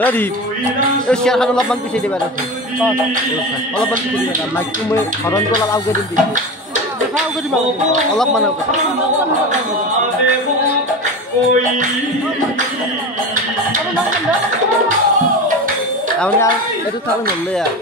Ready? Share kan অলপমান পিছে দিবা ৰাখি অলপমান পিছে দিবা না মাইকটো মই হৰণটো অলপ আউগে দিম দিছো দেখা আউগে দিবা অলপমান আউগে আপুনি এইটো থাক নললে আৰু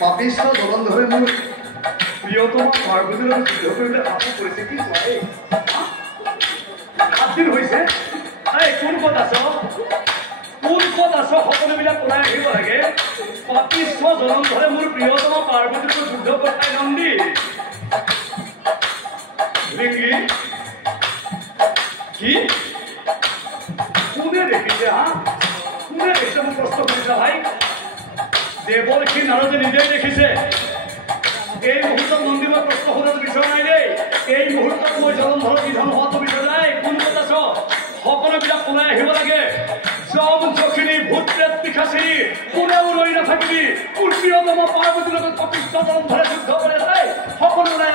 পাপিষ্ট জলন ধৰে মোৰ প্ৰিয়তমা পাৰ্বতীৰ যুদ্ধ কৰিলে আপু কৰিছে কি কয় 7 দিন হৈছে এই কোন ক'ত আছ সকলোবিলাক ওলাই আহিব লাগে পাপিষ্ট জলন ধৰে মোৰ প্ৰিয়তমা পাৰ্বতীৰ যুদ্ধ কৰাই নন্দী ৰিংগি কি কোনে দেখিছে কোনে দেখিছে মোক প্ৰশ্ন কৰিছা ভাই দেৱৰ্ষি নাৰদে নিজেই দেখিছে এই মুহূৰ্তত মন্দিৰত প্ৰশ্ন সোধাত বিচৰা নাই দেই এই মুহূৰ্তত মই জলন্ধৰৰ বিধান হোৱাটো বিচৰা নাই কোন ক'ত আছ সকলোবিলাক ওলাই আহিব লাগে জম জখিনী ভূত প্ৰেত পিশাচিনী কোনেও ৰৈ নাথাকিবি মোৰ প্ৰিয়তমা পাৰ্বতীৰ লগত পাপিষ্ট জলন্ধৰে যুদ্ধ কৰি আছে সকলো ওলাই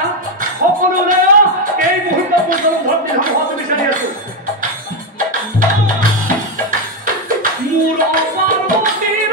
এই মুহূৰ্তত মই জলন্ধৰৰ বিধান হোৱাটো বিচাৰি আছো মোৰ পাৰ্বতীৰ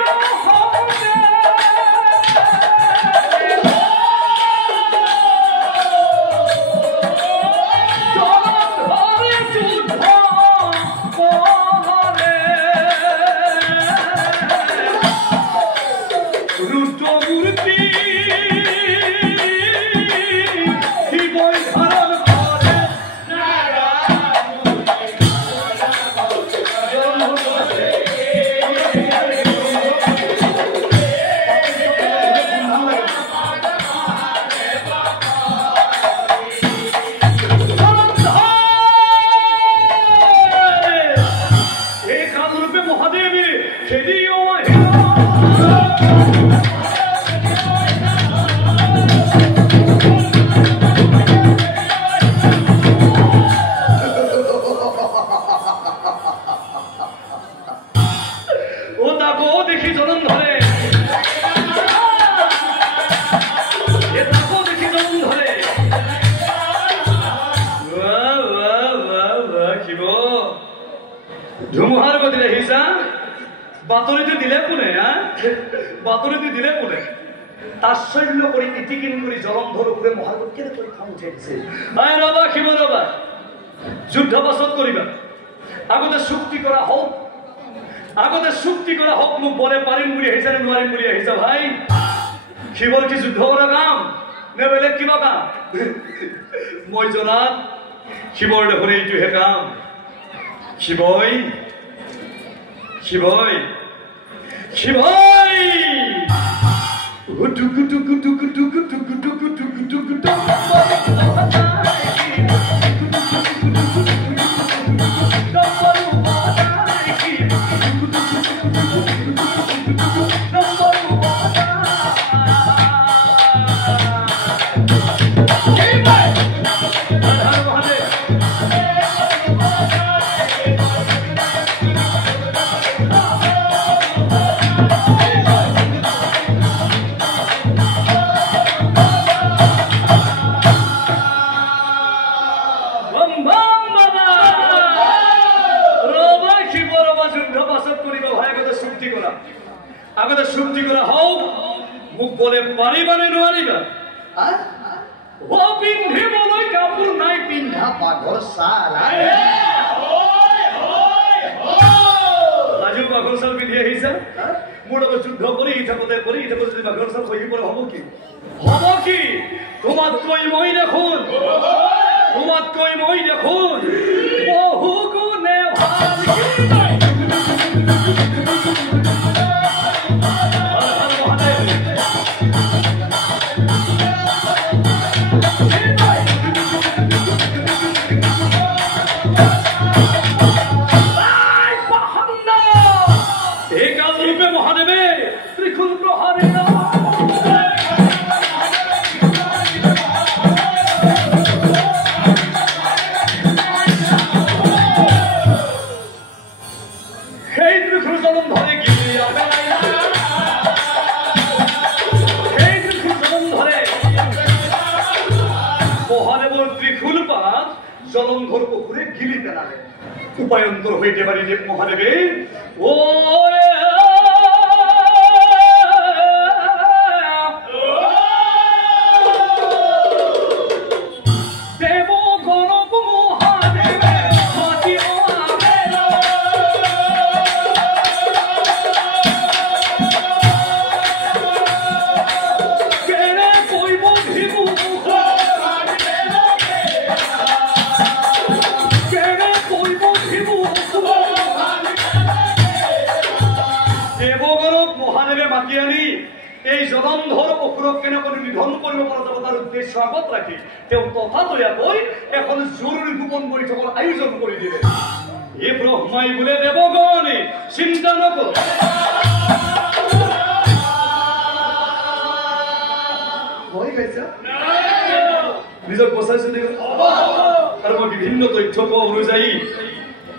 ধুমুহাৰ গতিৰে আহিছা বাতৰিটো দিলে কোনে তাৎসল্য কৰি ইতিকিন কৰি জলন্ধৰ ওপৰে মহাগত কেনেকৈ খং উঠি আহিছে ৰবা শিৱ ৰবা যুদ্ধ পাছত কৰিবা আগতে চুক্তি কৰা হওক মোক বলে পাৰিম বুলি আহিছা নে নোৱাৰিম বুলি আহিছা ভাই শিৱৰ কি যুদ্ধ কৰা কাম নে বেলেগ কিবা কাম মই জনাত শিৱৰ দেখোন এইটোহে কাম শিৱই চুক্তি কৰা হোক মোক বলে পাৰিবা নে নোৱাৰিবা ও পিন্ধিবলৈ কাপোৰ নাই পিন্ধা পাগৰ চাল আজিও পাগৰ চাল পিন্ধি আহিছা মোৰ লগত যুদ্ধ কৰি থাকোতে যদি পাগৰ চাল হৈ পৰে হ'ব কি তোমাতকৈ মই দেখোন বহু গুণে ভাল মহাদেৱে ত্ৰিশূল প্ৰহাৰে সেই ত্ৰিশূল জলম ধৰে মহাদেৱৰ ত্ৰিশূল পাত জলন্ধৰ পুখুৰী গিলি পেলালে উপায়ন্তৰ হইতে পাৰি যে মহাদেৱে ও এই জলন্ধৰ অসুৰক কেনেকৈ নিধন কৰিব পৰা যাব তাৰ উদ্দেশ্য আগত ৰাখি তেওঁ তথাতৈয়াকৈ এখন জৰুৰী গোপন বৈঠকৰ আয়োজন কৰি দিলে এই ব্ৰহ্মাই বোলে দেৱগণে চিন্তা নকৰ নিজৰ বচাইছো আৰু মই বিভিন্ন তথ্য পোৱা অনুযায়ী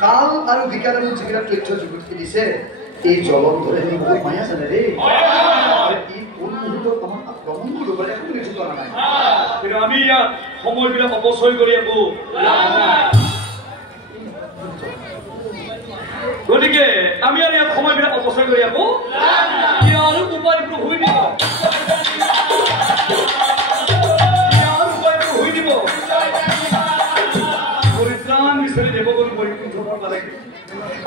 কাল আৰু বিজ্ঞানে মোক যিবিলাক তথ্য যুগুতি দিছে এই জলন্ধৰে বহুত মায়া জানে দেই আমি ইয়াত সময়বিলাক অপচয় কৰি একো গতিকে আমি আৰু ইয়াত সময়বিলাক অপচয় কৰি একো ইয়াৰ উপায় হৈ দিব পৰিত্ৰাণ বিচাৰি দেৱগণ বৈকুণ্ঠ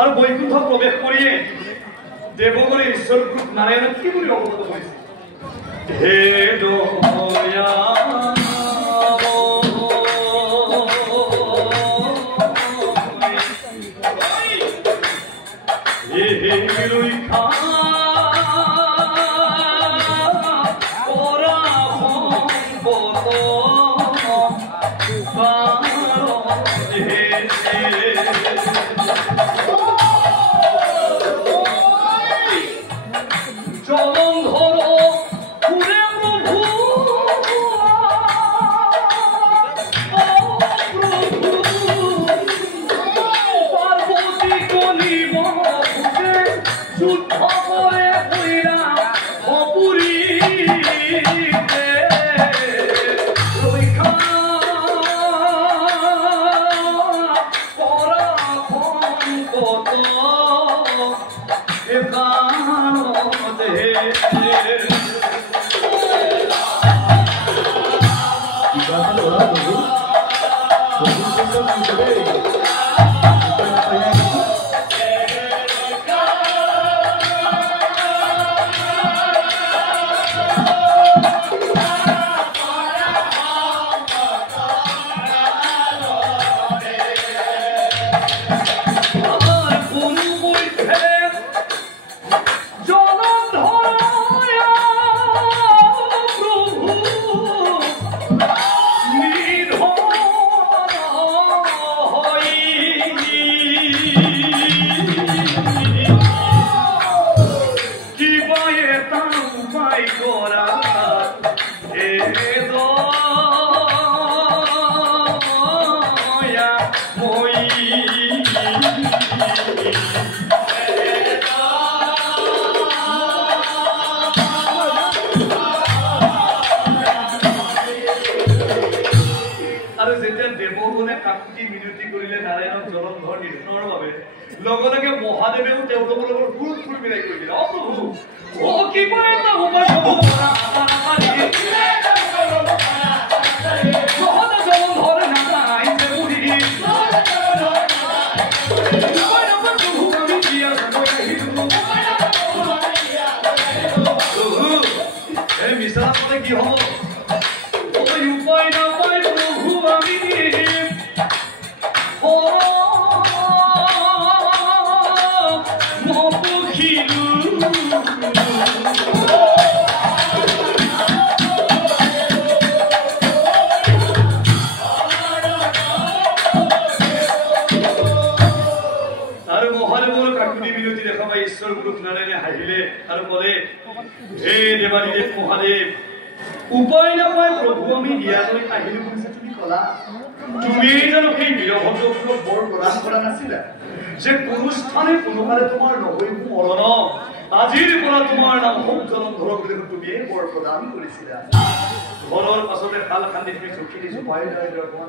আৰু বৈকুণ্ঠ প্ৰৱেশ কৰিয়ে দেৱগণে ঈশ্বৰ ৰূপ নাৰায়ণক কি বুলি অৱগত কৰিছে হে দয়া যে দেৱগণে কাকুতি মিনতি কৰিলে নাৰায়ণক জলন্ধৰ নিধনৰ বাবে লগে লগে মহাদেৱেও তেওঁলোকৰ লগত ফুল মিলাই কৰি দিলে অ প্ৰভু ও কি পায় এটা উপায় হ'ব মহাদেৱ জলন্ধৰ নাৰায়ণ দেৱুৰি মিছাৰ মতে কি হ'ব উপায় নাপায় প্ৰভু আমি আৰু মহাদেৱৰ কাকুতি মিনতি দেখা পাই ঈশ্বৰ গুৰুক নাৰায়ণে হাঁহিলে আৰু ক'লে হে দেৱাদিদেৱ মহাদেৱ উপায় নাপায় প্ৰভু আমি ইয়ালৈ আহিলো বুলিছে তুমি ক'লা তুমি জানো সেই বীৰভদ্ৰক বৰ প্ৰদান কৰা নাছিলা যে কোনো স্থানে কোনোকালে তোমাৰ নহৈব মৰণ আজিৰ পৰা তোমাৰ নাম হোক জলন্ধৰ বুলি তুমিয়ে বৰ প্ৰদান কৰিছিলা ঘৰৰ পাছতে খাল খান্দি তুমি চকীনি জোপাই লৈ দেৱগণ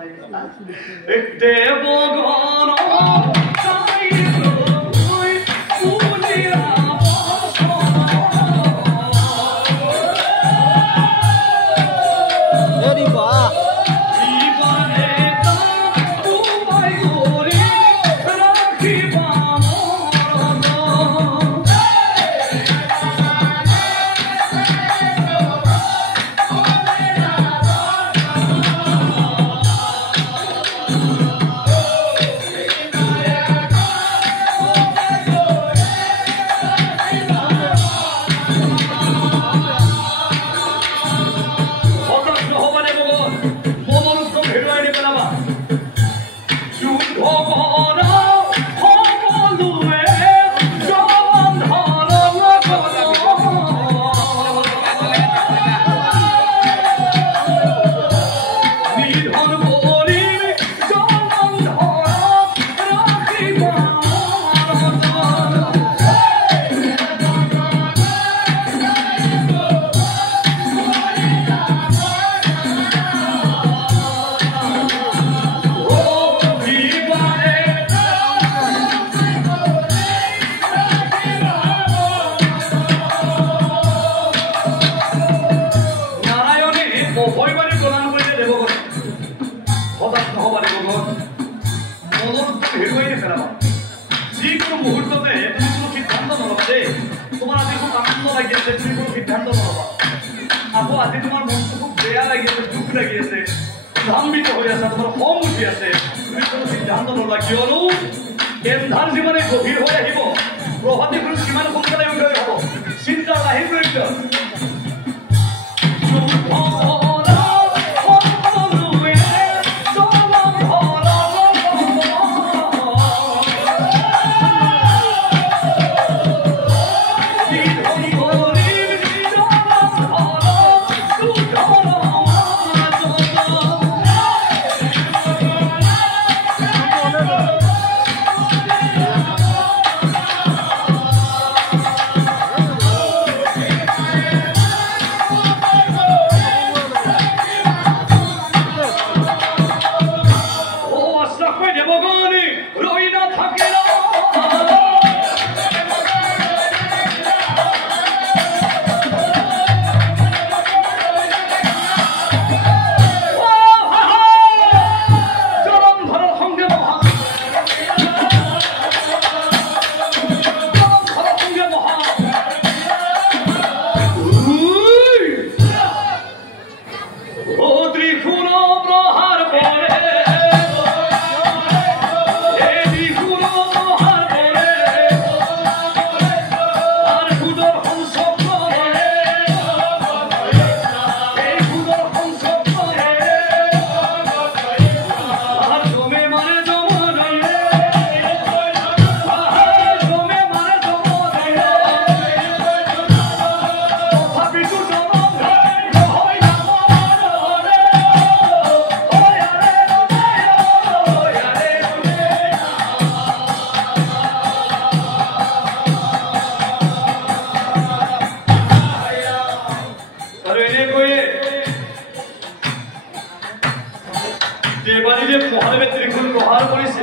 শনিদেৱ মহাদেৱে ত্ৰিশূল প্ৰহাৰ কৰিছে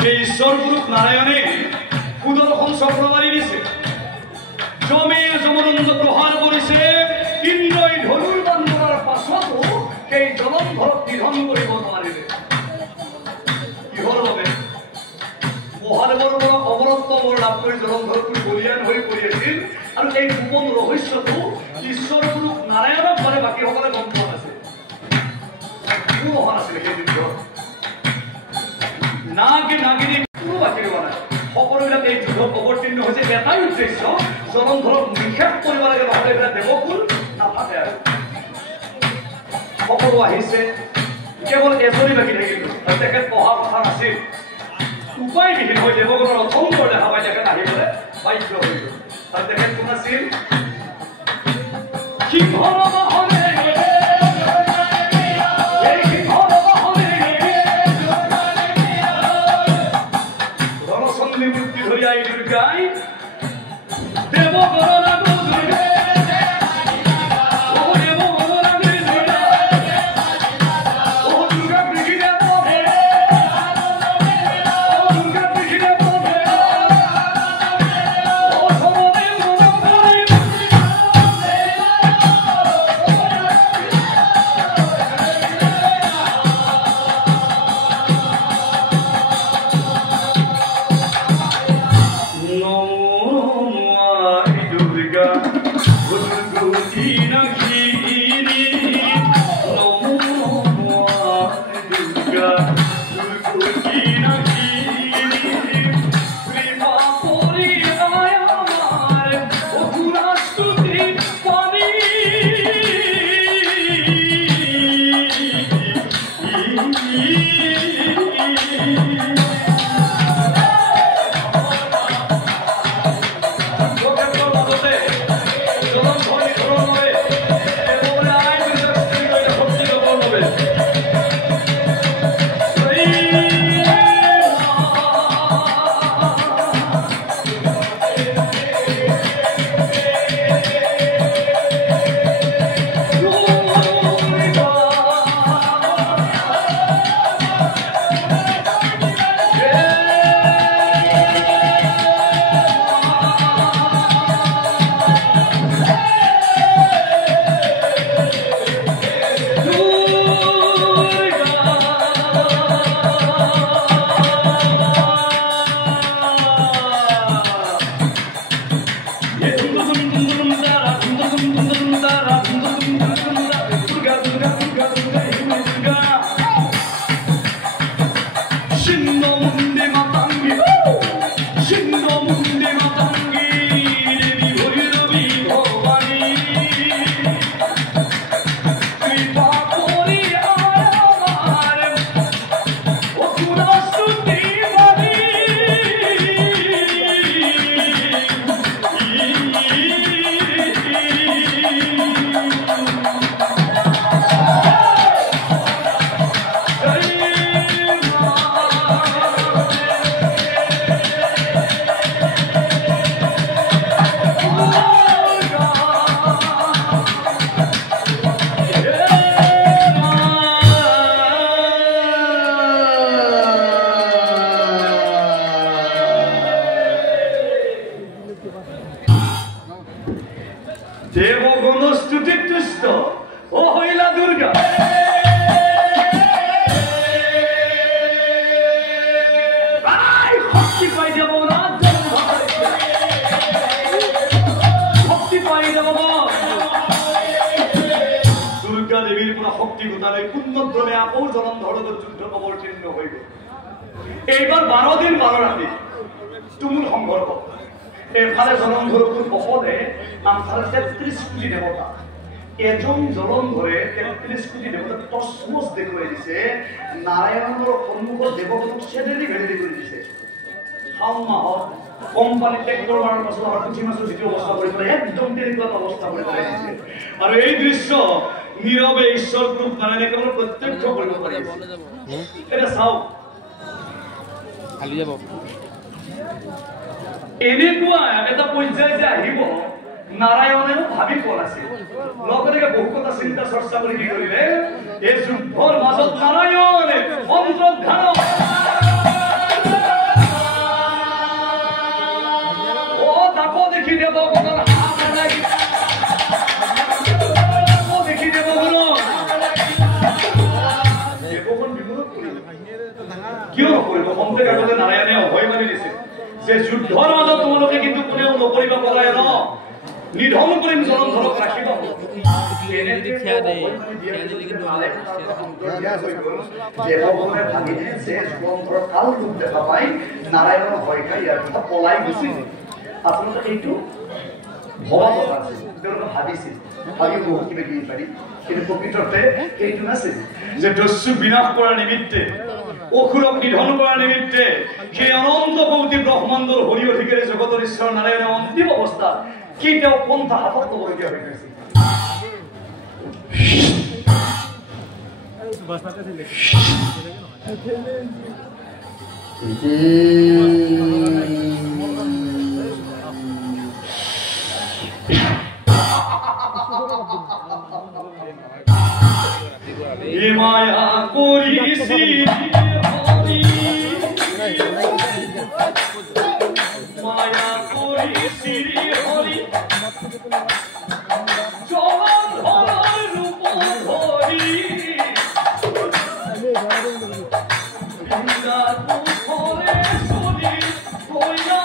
সেই ঈশ্বৰ গুৰুক নাৰায়ণে সুদৰ্শন চক্ৰ মাৰি দিছে যমে যমদণ্ড প্ৰহাৰ কৰিছে ইন্দ্ৰই ধনুৰ বাণ মৰাৰ পাছতো সেই জলন্ধৰক নিধন কৰিব নোৱাৰিলে কিহৰ বাবে মহাদেৱৰ পৰা অমৰত্ব বৰ লাভ কৰি জলন্ধৰটো বলিয়ান হৈ পৰি আছিল আৰু এই গোপন ৰহস্যটো ঈশ্বৰ গুৰুক নাৰায়ণক মানে বাকীসকলে গম পোৱা নাছিল কোনো অহা নাছিল সেই যুদ্ধত নাগে নাগিনী কোনো বাকী ৰোৱা নাই সকলোবিলাক এই যুদ্ধত অৱতীৰ্ণ হৈছে এটাই উদ্দেশ্য জলন্ধৰক নিক্ষেপ কৰিব লাগে নহ'লে এটা দেৱকুল নাথাকে আৰু সকলো আহিছে কেৱল এজনী বাকী থাকিল আৰু তেখেত পঢ়া কথা নাছিল উপায়বিহীন হৈ দেৱগণৰ অথংকৰ দেখা পাই তেখেত আহিবলৈ বাধ্য হৈ গ'ল আৰু তেখেত কোন আছিল সিংহৰ বাহনে ৰণচণ্ডী মূৰ্তি ধৰি আহি দুৰ্গাই দেৱগণৰ এইবাৰ 12 দিন 12 ৰাতি তুমুল সংঘৰ্ষ এফালে জলন্ধৰটোৰ বহলে আনফালে 33 কোটি দেৱতা এজন জলন্ধৰে 33 কোটি দেৱতাক তছমছ দেখুৱাই দিছে নাৰায়ণৰ সন্মুখত দেৱগণক চেলেৰি ভেলেৰি কৰি দিছে শাওণ মাহত কোম্পানী ট্ৰেক্টৰ মাৰাৰ পাছত আমাৰ পুঠি মাছৰ যিটো অৱস্থা কৰি পেলাই একদম তেনেকুৱা অৱস্থা কৰি পেলাই দিছে আৰু এই দৃশ্য নীৰৱে ঈশ্বৰ গুৰুক নাৰায়ণে কেৱল প্ৰত্যক্ষ কৰিব পাৰিছে এটা চাওক এনেকুৱা এটা পৰ্যায় যে আহিব নাৰায়ণেও ভাবি পোৱা নাছিল লগতে বহু কথা চিন্তা চৰ্চা কৰি কি কৰিলে এই যুদ্ধৰ মাজত নাৰায়ণে অন্তৰ্ধান তাকো দেখি দেব দেখি দেব কিয় নকৰিব কমতে কাগজে নাৰায়ণে অভয় মানি দিছে যে যুদ্ধৰ মাজত তোমালোকে কিন্তু কোনেও নকৰিব পলায়ন নিধন কৰিম জলন্ধৰক ৰাখিব নাৰায়ণৰ ভয় খাই ইয়াৰ কথা পলাই গুচি আপোনালোকে এইটো ভবা কথা আছিল তেওঁলোকে ভাবিছিল ভাবি বহুত কিবা কিবি পাৰি কিন্তু প্ৰকৃততে এইটো নাছিল যে দস্যু বিনাশ কৰাৰ নিমিত্তে অসুৰক নিধন কৰাৰ নিমিত্তে সেই অনন্ত কৌটি ব্ৰহ্মাণ্ডৰ হৰি অধিকাৰী জগতৰ ঈশ্বৰ নাৰায়ণৰ অন্তিম অৱস্থা কি তেওঁ পন্থা হাতত ল'বলগীয়া হৈ গৈছিল মায়া কৰিছি মায়া কৰিছি হৰি জলন্ধৰৰ ৰূপ ধৰি বৃন্দাবনৰে চলি কইনা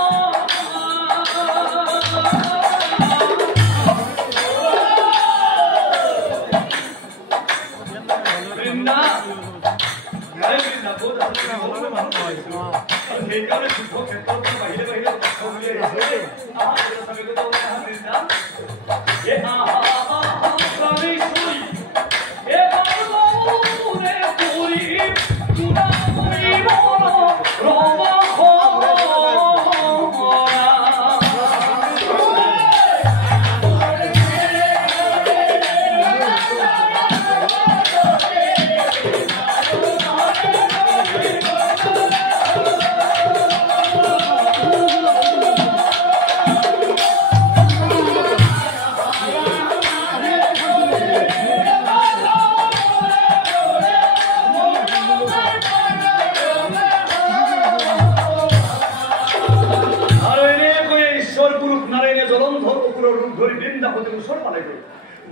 সেইকাৰণে যুদ্ধ ক্ষেত্ৰত বাহিৰে বাহিৰে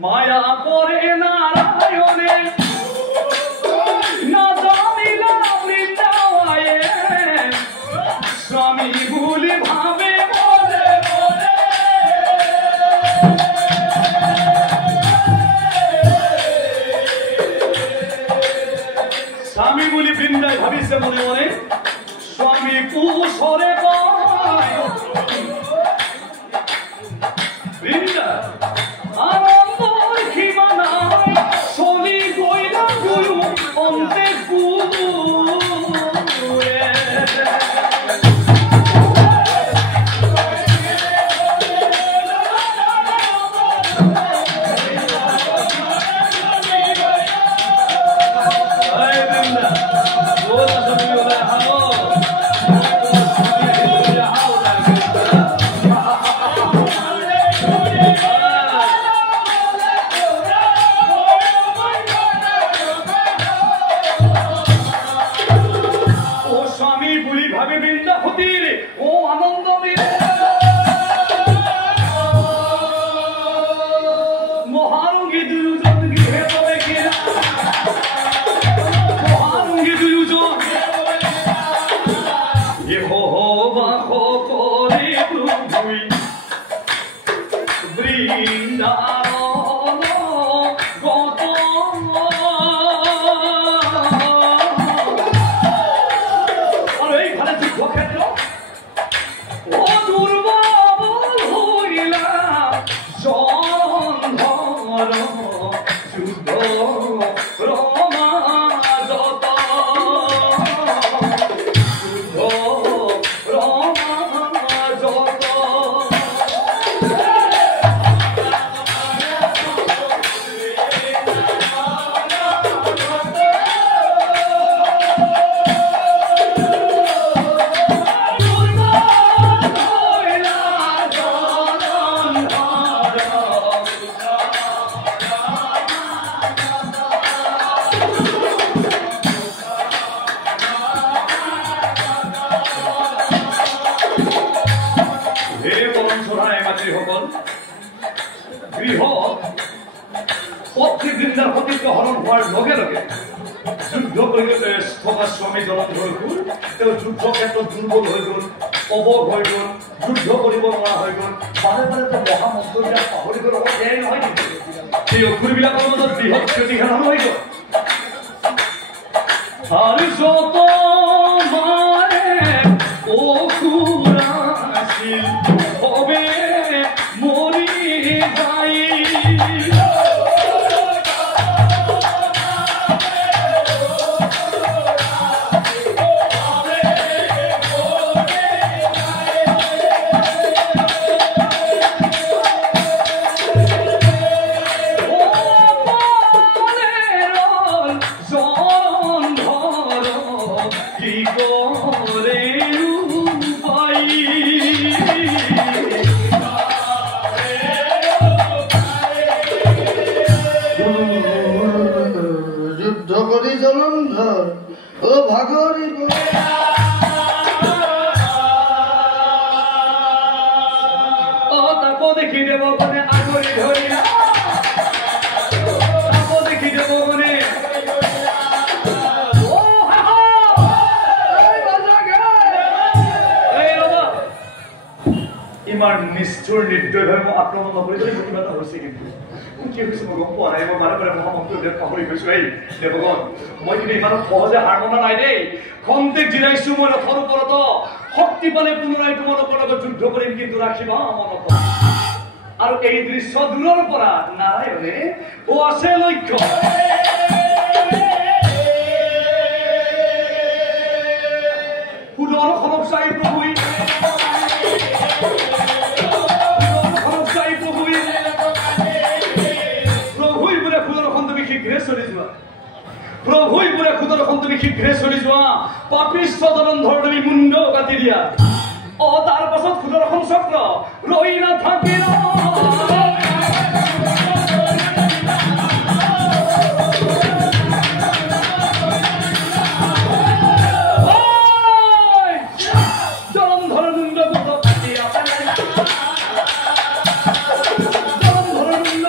মায়া করে নারায়ণে না জানিলা বৃন্দাবনে স্বামী ভুলি ভাবে বলে বলে স্বামী বলি বৃন্দায় ভাবিছে মনে মনে স্বামী কুশরে বৃন্দা লগে লগে যুদ্ধ কৰি থকা স্বামী জলন্ধৰবোৰ তেওঁ যুদ্ধ ক্ষেত্ৰত দুৰ্বল হৈ গ'ল, অবগ হৈ গ'ল, যুদ্ধ কৰিব নোৱাৰা হৈ গ'ল, বাৰে বাৰে তেওঁ মহামন্ত্ৰবিলাক পাহৰি গ'ল। অকল এয়াই নহয় কিন্তু সেই অসুৰবিলাকৰ মাজত বৃহৎ ক্ষতিসাধন হৈ গ'ল। আৰু যত মাৰে অসুৰ আছিল সবে মৰি যায়। ইমান নিষ্ঠুৰ নিৰ্দয়ভাৱে মই আক্ৰমণ নকৰিবলৈ কিবা এটা হৈছে। কিন্তু কি হৈছে মই গম পোৱা নাই। মই বাৰে বাৰে মহামন্ত্ৰীক পাহৰি গৈছো। এই দেৱগণ, মই কিন্তু ইমান সহজে হাৰ মনা নাই দেই। খন্তেক জিৰাইছো মই ৰথৰ ওপৰত, শক্তি পালে পুনৰাই তোমালোকৰ লগত যুদ্ধ কৰিম, কিন্তু ৰাখিবা মনত। আৰু এই দৃশ্য দূৰৰ পৰা নাৰায়ণে ও আছে লক্ষ্য সুদৰ্শনক চাই প্ৰভুই প্ৰভুই বোলে সুদৰ্শন তুমি শীঘ্ৰে চলি যোৱা, পাপিষ্ঠ জলন্ধৰ তুমি মুণ্ড কাটি দিয়া। তাৰ পাছত সুদৰ্শন চক্ৰ ৰৈ নাথাকিল। জলন্ধৰ মুণ্ড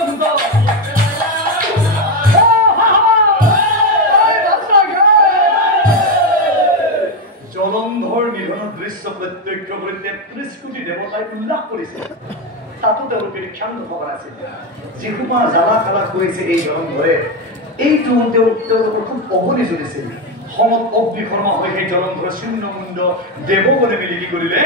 জলন্ধৰ নিধনৰ দৃশ্য প্ৰত্যক্ষ কৰি ৩৩ কোটি দেৱতাই উল্লাস কৰিছে। তাতো তেওঁলোকে ক্ষান্ত থকা নাছিল। যিসোপা জ্বালা কালা কৰিছে এই জলন্ধৰে, এইটো তেওঁলোকৰ খুব অৱনি চলিছিল। সমত অগ্নিকৰ্মা হৈ সেই জলন্ধৰ চিহ্নমুণ্ড দেৱগণে মিলি কি কৰিলে,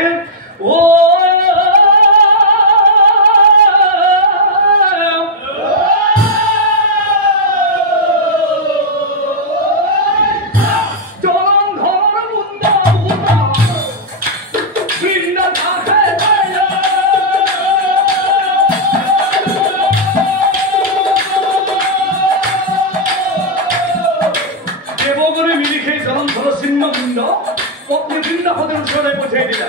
পত্নী বৃন্দাবতীৰ ওচৰলৈ পঠিয়াই দিলে।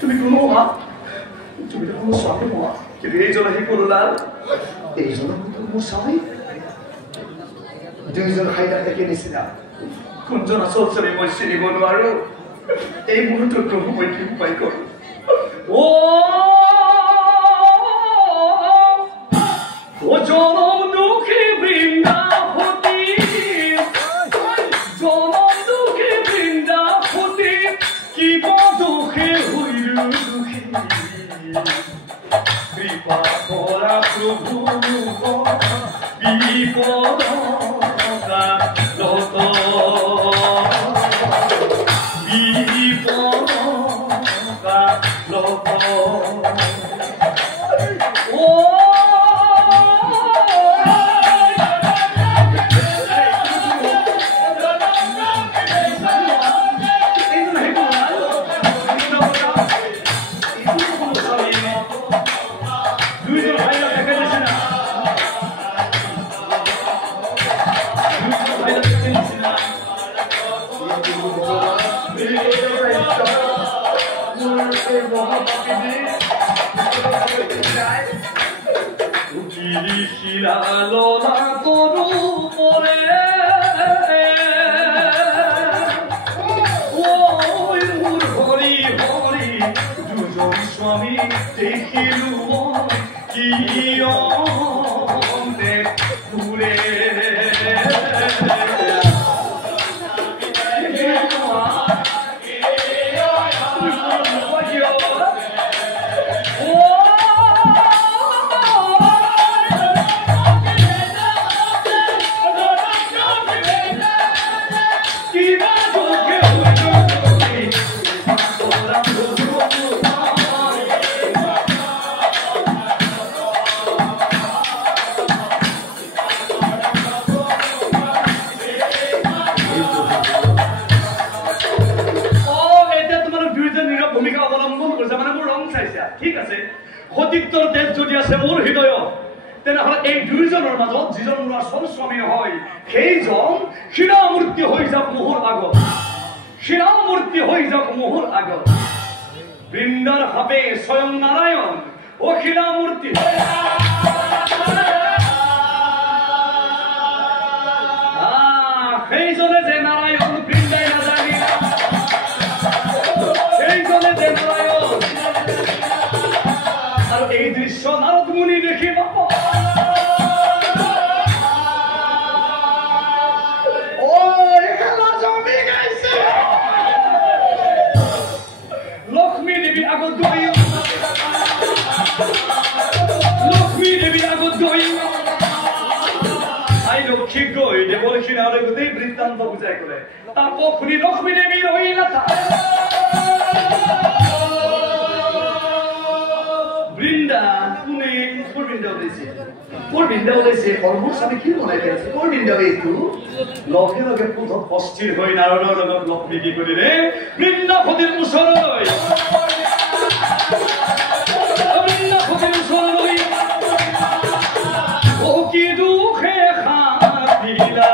তুমি কোনো তুমি তো কোনো স্বামী নোহোৱা, কিন্তু এইজন আহি কলাল এইজন মোৰ স্বামী। দুইজন হাইলা একে নিচিনা, কোনজন আচল স্বামী মই চিনিব নোৱাৰো। এই মুহূৰ্তত প্ৰভু মই কি উপায় কৰো? ও জনম দুখী বৃন্দাবতী, জনম দুখী বৃন্দাবতী, কিবা দুখে হইল দুখী, কৃপা কৰা প্ৰভু বিপদ Lola, ঠিক আছে সতীত্বৰ দেশ যদি আছে মোৰ হৃদয়ত তেনেহ'লে এই দুইজনৰ মাজত যিজন মোৰ আচল স্বামী হয় সেইজন শিৰামূৰ্তি হৈ যাওক মোহৰ আগত শিৰামূৰ্তি হৈ যাওক মোহৰ আগত বৃন্দাৰ ভাৱে স্বয়ং নাৰায়ণ ও শিৰামূৰ্তি সেইজনে যে নাৰায়ণ বৃন্দাই নাজানি সেইজনে যে নাৰায়ণ আৰু এই দৃশ্য নাৰদ মুনি দেখি পাব লক্ষ্মী দেৱী আগত গৈ আই লক্ষ্মী গৈ দেৱৰ সিনাৰে গোটেই বৃত্তান্ত বুজাই কৰে তাৰ পত্নী লক্ষ্মী দেৱী ৰহিলা বৃন্দা কোনে কোন বৃন্দা ওলাইছে কৰ্মৰ স্বামী কি বনাই আছে কোন বৃন্দা এইটো লগে লগে পুথত অস্থিৰ হৈ নাৰায়ণৰ লগত লক্ষ্মী কি কৰিলে বৃন্দাপতিৰ ওচৰলৈ কি দুখে খাদিলা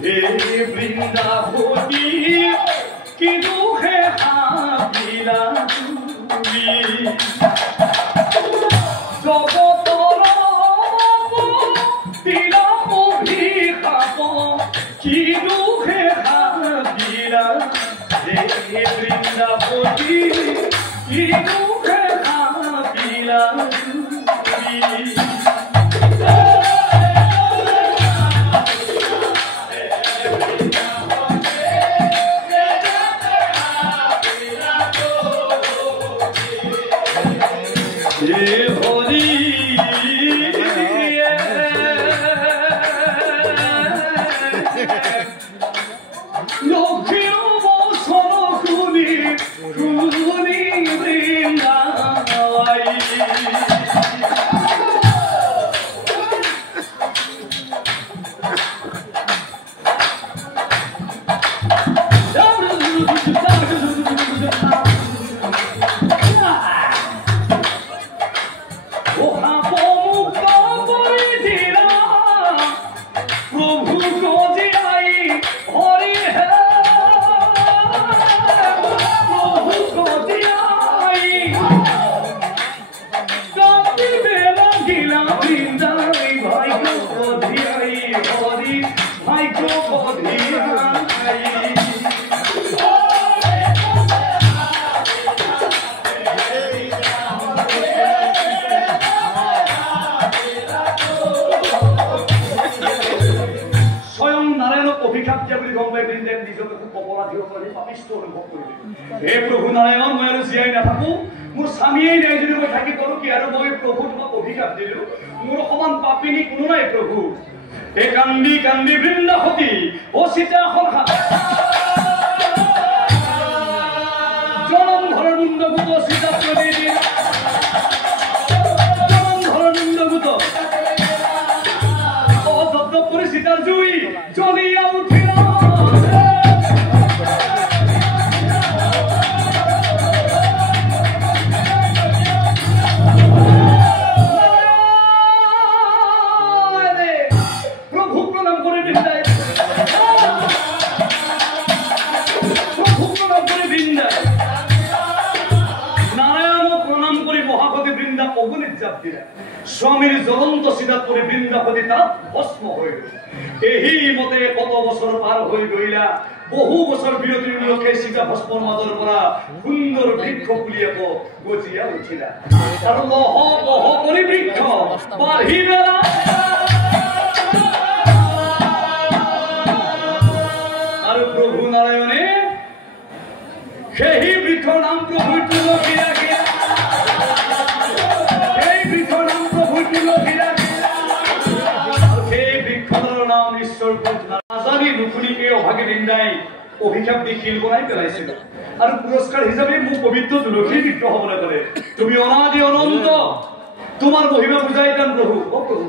হে বৃন্দাবতী কি দুখে খাদিলা তুমি জগতৰ দিলা অভিশাপ কি দুখে খাদিলা হে বৃন্দাবতী কি দুখে খাদিলা হে প্ৰভু নাৰায়ণ মই আৰু জীয়াই নাথাকো মোৰ স্বামীয়ে নাই যদি মই থাকি কৰো কি আৰু মই প্ৰভু তোমাক অভিশাপ দিলো মোৰ সমান পাপিনী কোনো নাই প্ৰভু হে কান্দি কান্দি বৃন্দাবতী ও সীতাখন জনম ধৰ মুণ্ডভূত সীতা প্ৰতি জনম ধৰ মুণ্ডভূত অযত্ন কৰি সীতাৰ জুই জ্বলিয়া উঠিল স্বামীর জ্বলন্ত সিধা করে বৃন্দাবতী তা ভস্ম হইল। এই মতে কত বছর পার হয়ে গইলা, বহু বছর বিরতির লক্ষ্যে সীতা ভস্মর মাদর করা সুন্দর বৃক্ষ পুলিয়া গজিয়া উঠিলা। আর লহ বহ করি বৃক্ষ বাড়িবে না। আর প্রভু নারায়ণে সেই বৃক্ষ নাম প্রভু তুলসী রাখিয়া, সেই বৃক্ষ নাম প্রভু তুলসী রাখিয়া, সেই বৃক্ষর নাম ঈশ্বর নাজানি নুকুনিকে অভাগে নিন্দাই অভিশাপ দি শিল বনাই পেলাইছিল। আর পুরস্কার হিসাবে মোক পবিত্র তুলসী বৃক্ষ হবলৈ করে। তুমি অনাদি অনন্ত, তোমার মহিমা বুঝাইতাম প্রভু। ও প্রভু,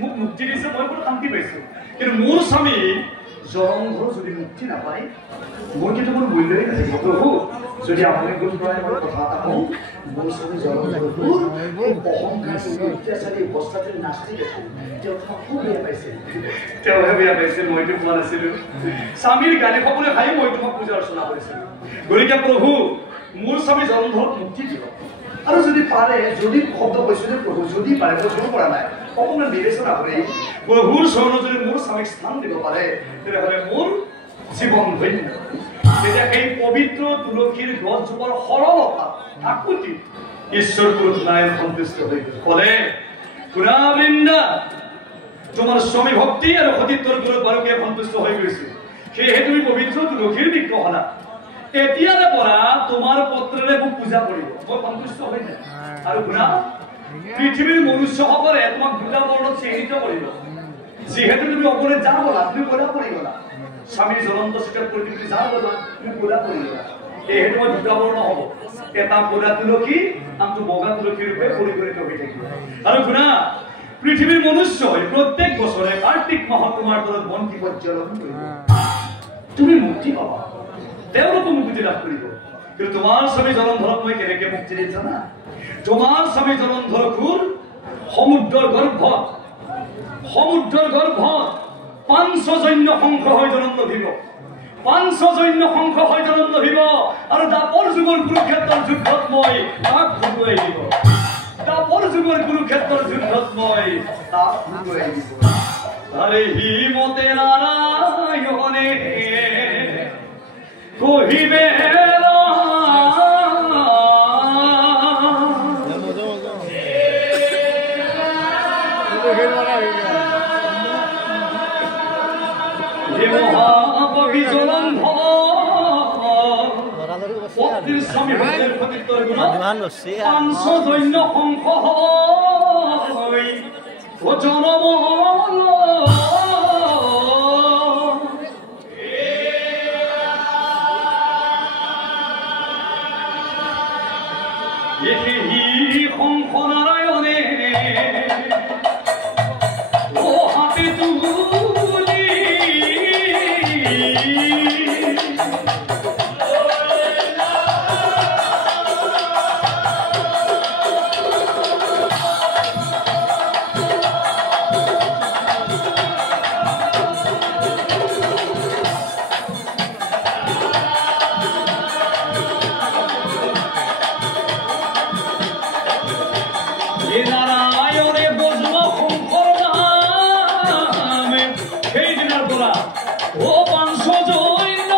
মোক মুক্তি দিছে, মই বৰ শান্তি পাইছো। কিন্তু মোৰ স্বামী জলন্ধৰ যদি মুক্তি নাপায়, মোৰ কিন্তু কোনো মূল্যই নাথাকিব প্ৰভু। যদি আপুনি গুণ প্ৰায় কথা এটা কওঁ, মোৰ স্বামী জলন্ধৰবোৰ অহংকাৰী অত্যাচাৰী অৱস্থাতে নাচি দেখোঁ। তেওঁ খুব বেয়া পাইছিল, তেওঁহে বেয়া পাইছিল, মইতো পোৱা নাছিলো। স্বামীৰ গালি খাবলৈ খাই মই তোমাক পূজা অৰ্চনা কৰিছিলো। গতিকে প্ৰভু, মোৰ স্বামী জলন্ধৰক মুক্তি দিব। আৰু যদি পাৰে, যদি শব্দ কৈছো যে প্ৰভু যদি পাৰে, মই জোৰ কৰা নাই, অকণমান বিবেচনা কৰি প্ৰভুৰ চৰণত যদি মোৰ স্বামীক স্থান দিব পাৰে, তেতিয়াহ'লে মোৰ জীৱন ধন্য। তেতিয়া সেই পবিত্ৰ তুলসীৰ গছজোপাৰ সৰলতা আকুতি ঈশ্বৰ নাৰায়ণ সন্তুষ্ট হৈ গ'ল। ক'লে, পুৰা বৃন্দা, তোমাৰ স্বামী ভক্তি আৰু সতীত্বৰ গুণত বাৰুকে সন্তুষ্ট হৈ গৈছো, সেয়েহে তুমি পবিত্ৰ তুলসীৰ বৃক্ষ হ'লা। এতিয়াৰে পৰা তোমাৰ পত্ৰেৰে মোক পূজা কৰিব, মই সন্তুষ্ট হৈ যাম। আৰু শুনা, পৃথিৱীৰ মনুষ্যসকলে তোমাক দুটা বৰ্ণত চিহ্নিত কৰিব। যিহেতু তুমি অকলে যা বলা, তুমি ক'লা পৰি গ'লা। স্বামীৰ জ্বলন্ত চিতাত পৰি তুমি যা বলা, তুমি ক'লা পৰি গ'লা। এইহেতু মই দুটা বৰ্ণ হ'ব, এটা ক'লা তুলসী, আনটো বগা তুলসী ৰূপে পৰিগণিত হৈ থাকিব। আৰু শুনা, পৃথিৱীৰ মনুষ্যই প্ৰত্যেক বছৰে কাৰ্তিক মাহত তোমাৰ তলত বন্তি প্ৰজ্বলন কৰিব। তুমি মুক্তি পাবা, তেওঁলোকো মুক্তি লাভ কৰিব। কিন্তু তোমাৰ স্বামী জলন্ধৰক মই কেনেকে মুক্তি দিম জানা? তোমাৰ স্বামী জলন্ধৰকুৰ সমুদ্ৰৰ গৰ্ভত, সমুদ্ৰৰ গৰ্ভত পাঞ্চজন্য শংখ হৈ জনম লভিব, পাঞ্চজন্য শংখ হৈ জনম লভিব। আৰু দাপৰ যুগৰ কুৰুক্ষেত্ৰৰ যুদ্ধত মই তাক ঘূৰাই দিব। দাপৰ যুগৰ কুৰুক্ষেত্ৰৰ যুদ্ধত মই তাক ঘূৰাই দিব। আৰে হি মতে নাৰায়ণে কহিবে পাঞ্চজন্য শংখ জনম শংখ নাৰায়ণে ও হাতে তুলি ও পাঞ্চজন্য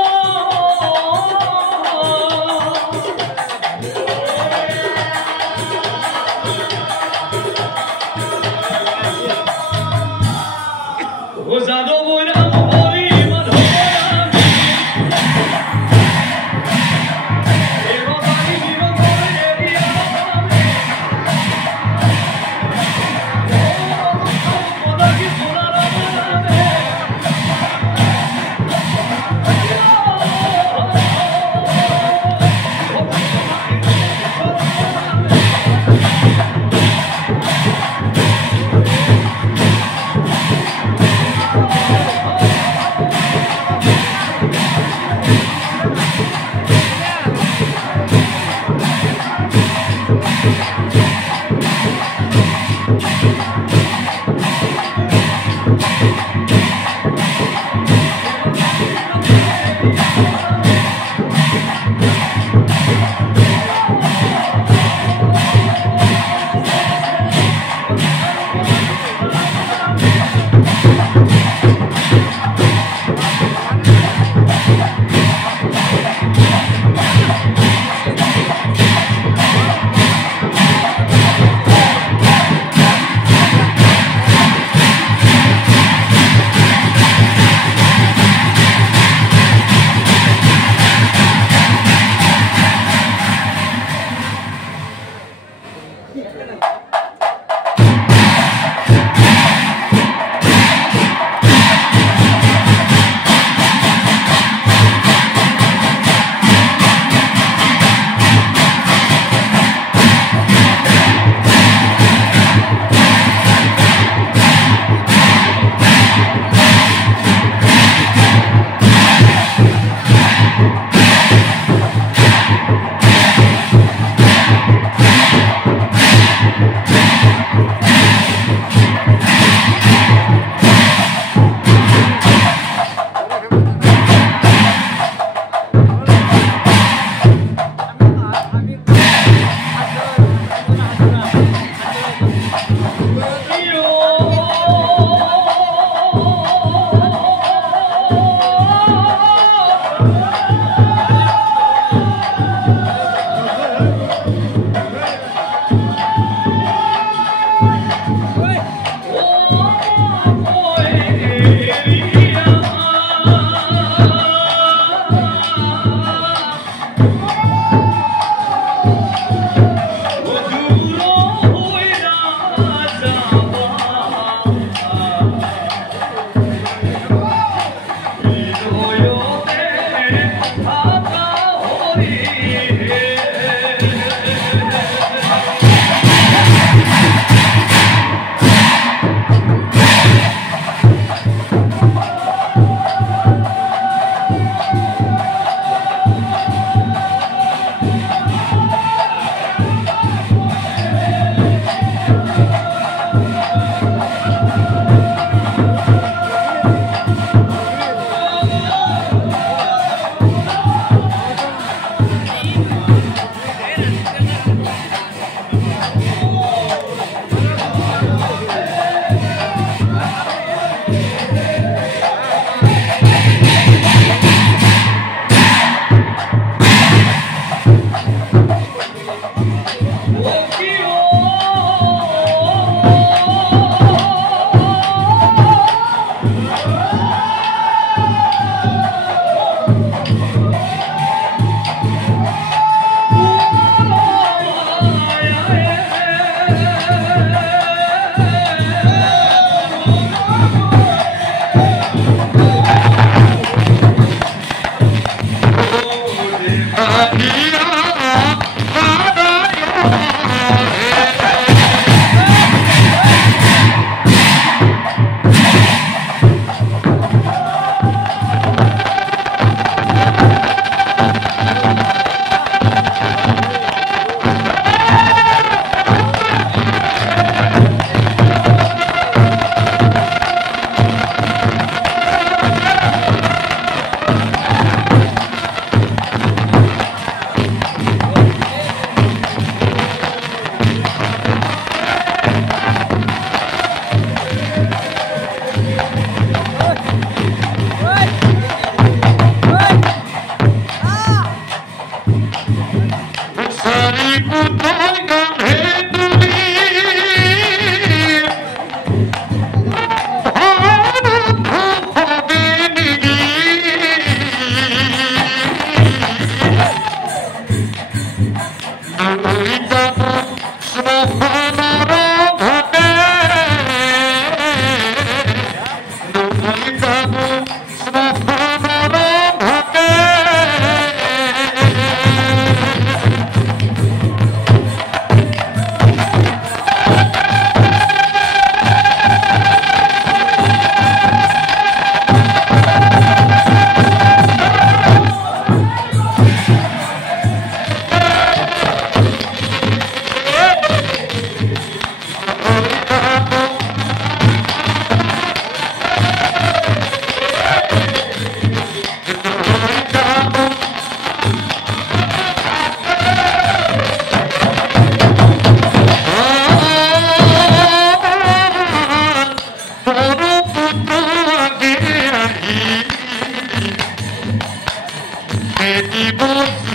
Thank you.